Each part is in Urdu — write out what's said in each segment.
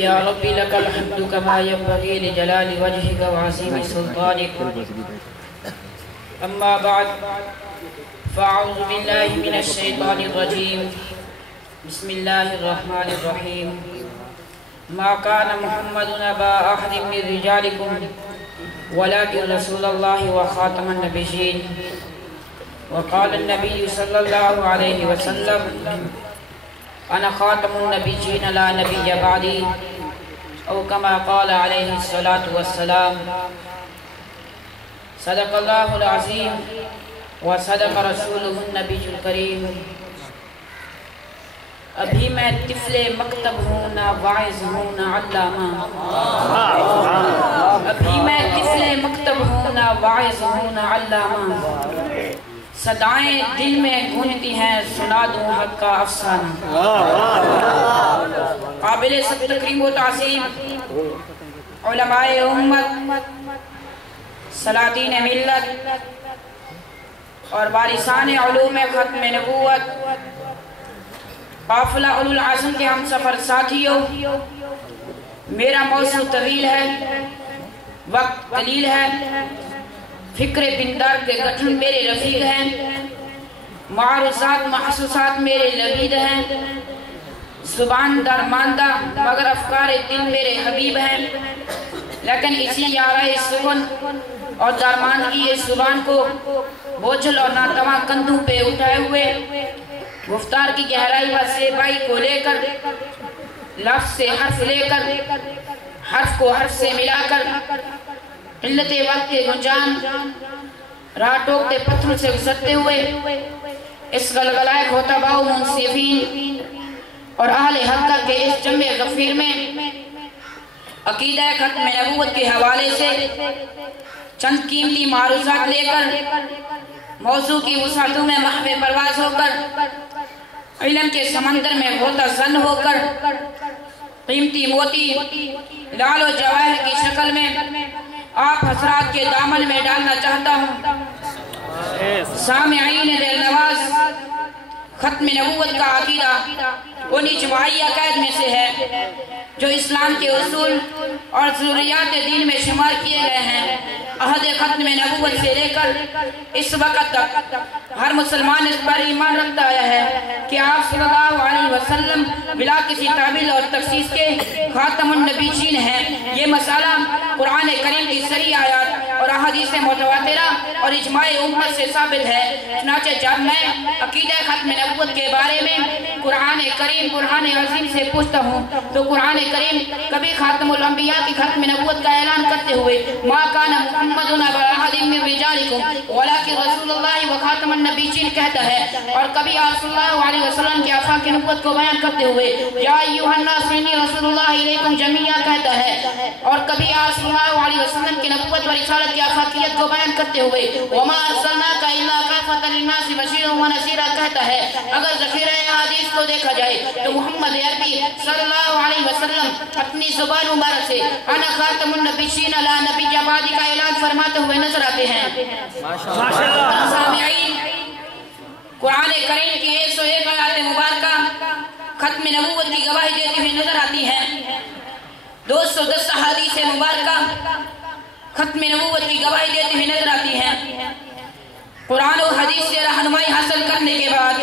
یا ربی لک الحمد کما ینبغی لجلال وجہک وعظیم سلطانک اما بعد فاعوذ باللہ من الشیطان الرجیم بسم اللہ الرحمن الرحیم ما كان محمد ابا احد من رجالکم ولكن رسول اللہ وخاتم النبیین وقال النبی صلی اللہ علیہ وسلم انا خاتم النبیین لا نبی بعدی او کما قال علیہ الصلاة والسلام صدق اللہ العظیم وصدق رسولہ النبی الکریم ابھی میں طفل مکتب ہوں نہ واعظ ہوں نہ علامہ ابھی میں طفل مکتب ہوں نہ واعظ ہوں نہ علامہ صدائیں دل میں گونجتی ہیں سنا دوں حق کا افسانہ قابل سب تکریم و تعظیم علماء امت سلاطین ملت اور وارثان علوم ختم نبوت قافلہ اولو العزم کے ہم سفر ساتھیوں میرا موضوع طویل ہے وقت قلیل ہے فکر پندار کے گٹھن میرے رفیق ہیں معارضات محسوسات میرے لبید ہیں زبان درماندہ مگر افکار دل میرے حبیب ہیں لیکن اسی یارہ سخن اور درماندگی اس زبان کو بوجھل اور ناتواں کندھوں پہ اٹھائے ہوئے گفتار کی گہرائی و زیبائی کو لے کر لفظ سے حرف لے کر حرف کو حرف سے ملا کر قلت وقت کے گنجان راہ ٹوکتے پتھروں سے گزرتے ہوئے اس غلغلائے خطباء منصفین اور اہل حق کے اس جمع غفیر میں عقیدہ ختم نبوت کے حوالے سے چند قیمتی معروضات لے کر موضوع کی وسعتوں میں محو پرواز ہو کر علم کے سمندر میں غوطہ زن ہو کر قیمتی موتی لال و جواہر کی شکل میں آپ حضرات کے دامن میں ڈالنا چاہتا ہوں سامعین دل نواز ختم نبوت کا عقیدہ ان اجماعی عقائد میں سے ہے جو اسلام کے اصول اور ضروریات دین میں شمار کیے گئے ہیں عہد ختم نبوت سے لے کر اس وقت تک ہر مسلمان اس پر ایمان رکھتا آیا ہے کہ آپ صلی اللہ علیہ وسلم بلا کسی تعویل اور تخصیص کے خاتم النبیین ہیں یہ مسئلہ قرآن کریم کی صریح آیات اور احادیث متواترہ اور اجماع امت سے ثابت ہے چنانچہ جب میں عقیدہ ختم نبوت کے بارے میں قرآن کریم قرآن عظیم سے پوچھتا ہوں تو قرآن کریم کبھی خاتم الانبیاء کی ختم نبوت کا اعلان کرتے ہوئے ما کان محمد ابا احد من رجالکم ولکن رسول اللہ وخاتم النبیین کہتا ہے اور کبھی آپ صلی اللہ علیہ وسلم کی آفاق نبوت کو بیان کرتے ہوئے یا ایھا الناس انی رسول اللہ الیکم جمیعا کہتا ہے اور کبھی آپ صلی اللہ علیہ وسلم کی نبوت و رسالت کی آفاقیت کو بیان کرتے ہوئے وما ارسلناک الا کافۃ للناس بشیرا ونذیرا کہتا ہے اگر ذخیرہ احادیث کو دیکھا جائے تو محمد عربی صلی اللہ علیہ وسلم اپنی زبان مبارک سے انا خاتم النبیین لا نبی بعدی کا اعلان فرماتے ہوئے نظر آتے ہیں سامعین قرآن کریم کی 101 آیات مبارکہ ختم نبوت کی گواہی دیتی ہوئی نظر آتی ہیں 210 احادیث مبارکہ ختم نبوت کی گواہی دیتی ہوئی نظر آتی ہیں قرآن و حدیث سے رہنمائی حاصل کرنے کے بعد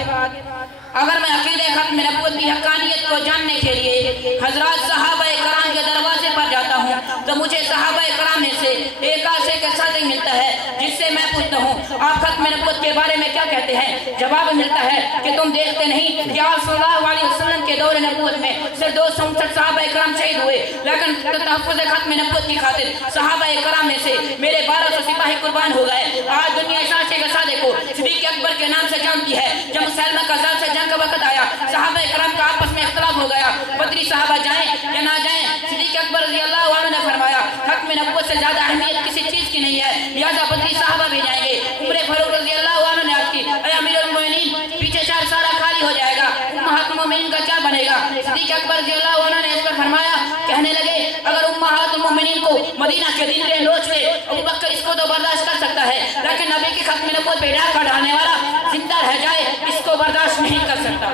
اگر میں عقیدہ ختم نبوت کی حقانیت کو جاننے کے لیے حضرات صحابہ کرام کے دروازے پر جاتا ہوں تو مجھے صحابہ کرام میں سے ایک آسے کے ساتھ ملتا ہے جس سے میں پوچھتا ہوں آپ ختم نبوت کے بارے میں کیا کہتے ہیں جواب ملتا ہے کہ تم دیکھتے نہیں کہ آپ صلی اللہ علیہ وسلم کے دور نبوت میں صرف 259 صحابہ کرام شہید ہوئے لیکن تحفظ ختم نبوت کی خاطر صحابہ کرام میں سے میرے 1200 سپاہی قربان ہو گئے آج دنیا اس آسے کے صادق کو صدیق اکبر کے نام سے جانتی ہے جب مسلمہ قذاب سے جنگ کا وقت آیا صحابہ کرام کا آپس میں اختلاف ہو گیا بدری صحابہ جائیں یا نہ جائیں صدیق اکبر رضی اللہ عنہ نے فرمایا ختم نبوت سے زیادہ اہمیت کسی چیز کی نہیں ہے لہذا بدری صحابہ بھی جائیں گے عمر فاروق رضی اللہ عنہ نے عرض کی اے امیر المومنین پیچھے چار سارا خالی ہو جائے گا امہات المومنین کا کیا بنے گا صدیق اکبر رضی اللہ عنہ نے اس پر فرمایا کہنے لگے اگر امہات المومنین کو مدینہ کے دن لے لوچ لے ابو بکر اس کو تو برداشت کر سکتا ہے لیکن نبی کی ختم نبوت پہ ڈاکہ ڈالنے والا زندہ رہ جائے اس کو برداشت نہیں کر سکتا